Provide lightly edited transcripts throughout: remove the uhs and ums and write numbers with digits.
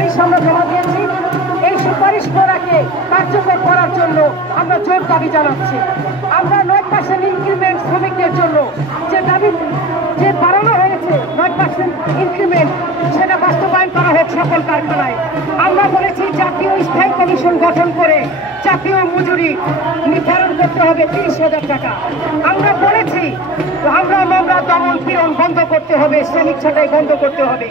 সুপারিশ আমরা জমা দিয়েছি। এই সুপারিশ করাকে কার্যকর করার জন্য আমরা জোর দাবি জানাচ্ছি। আমরা 9% ইনক্রিমেন্ট শ্রমিকদের জন্য যে দাবি যে বাড়ানো হয়েছে 9% ইনক্রিমেন্ট, সেটা বাস্তবায়ন করা হোক সকল কারখানায়। আমরা বলেছি জাতীয় স্থায়ী কমিশন গঠন করে জাতীয় মজুরি নির্ধারণ করতে হবে 30,000 টাকা। আমরা বলেছি আমরা দমন পীড়ন বন্ধ করতে হবে, শ্রমিক ছাঁটাই বন্ধ করতে হবে,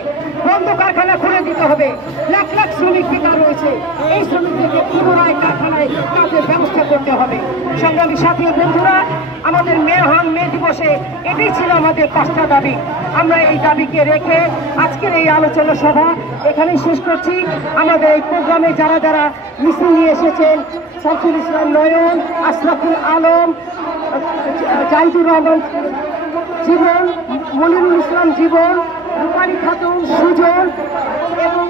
বন্ধ কারখানা খুলে দিতে হবে। লাখ লাখ শ্রমিক বেকার রয়েছে, এই শ্রমিকদেরকে পুনরায় কারখানায় কাজের ব্যবস্থা করতে হবে। সংগ্রামী সাথী বন্ধুরা, আমাদের মে দিবসে এটাই ছিল আমাদের 5টা দাবি। আমরা এই দাবিকে রেখে আজকের এই আলোচনা সভা এখানেই শেষ করছি। আমাদের এই প্রোগ্রামে যারা যারা মিছিল নিয়ে এসেছেন, শামসুল ইসলাম নয়ন, আশরাফুল আলম, জাহিদুর রহমান জীবন, মনিরুল ইসলাম জীবন, রূপালী খাতুন, সুজন এবং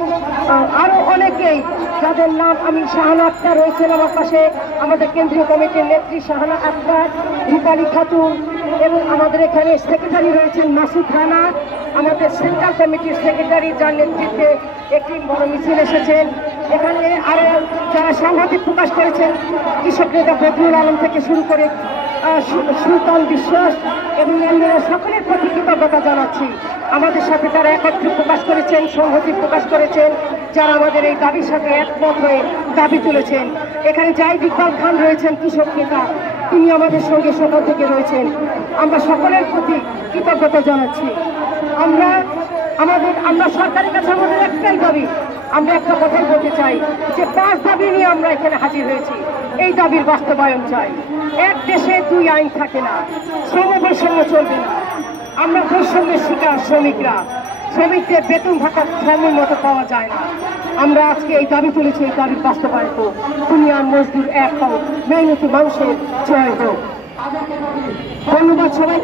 আরো অনেকেই, যাদের নাম আমি, শাহানা আক্তার রয়েছেন আমার পাশে, আমাদের কেন্দ্রীয় কমিটির নেত্রী শাহানা আক্তার, রূপালী খাতুন, এবং আমাদের এখানে সেক্রেটারি রয়েছেন মাসুদ রানা, আমাদের সেন্ট্রাল কমিটির সেক্রেটারি, যার নেতৃত্বে একটি বড় মিছিল এসেছেন। এখানে আরো যারা সংহতি প্রকাশ করেছেন, কৃষক নেতা বদরুল আলম থেকে শুরু করে সুলতান বিশ্বাস এবং অন্যরা, সকলের প্রতি কৃতজ্ঞতা জানাচ্ছি। আমাদের সাথে যারা একত্রে প্রকাশ করেছেন, সংহতি প্রকাশ করেছেন, যারা আমাদের এই দাবির সাথে একমত হয়ে দাবি তুলেছেন। এখানে জাহিদ ইকবাল খান রয়েছেন, কৃষক নেতা, তিনি আমাদের সঙ্গে সকাল থেকে রয়েছেন। আমরা সকলের প্রতি কৃতজ্ঞতা জানাচ্ছি। আমরা সরকারের কাছে আমাদের একটাই দাবি, আমরা একটা কথাই বলতে চাই যে 5 দাবি নিয়ে আমরা এখানে হাজির হয়েছি। এই দাবির বাস্তবায়ন চাই। এক দেশে 2 আইন থাকে না, শ্রম বৈষম্য চলবে না। আমরা বৈষম্যের শিকার শ্রমিকরা, শ্রমিকদের বেতন ভাতা সময় মতো পাওয়া যায় না। আমরা আজকে এই দাবি তুলেছি, এই দাবির বাস্তবায়ন হোক। দুনিয়ার মজদুর এক হোক, মেহনতি মানুষের জয় হোক। ধন্যবাদ সবাই।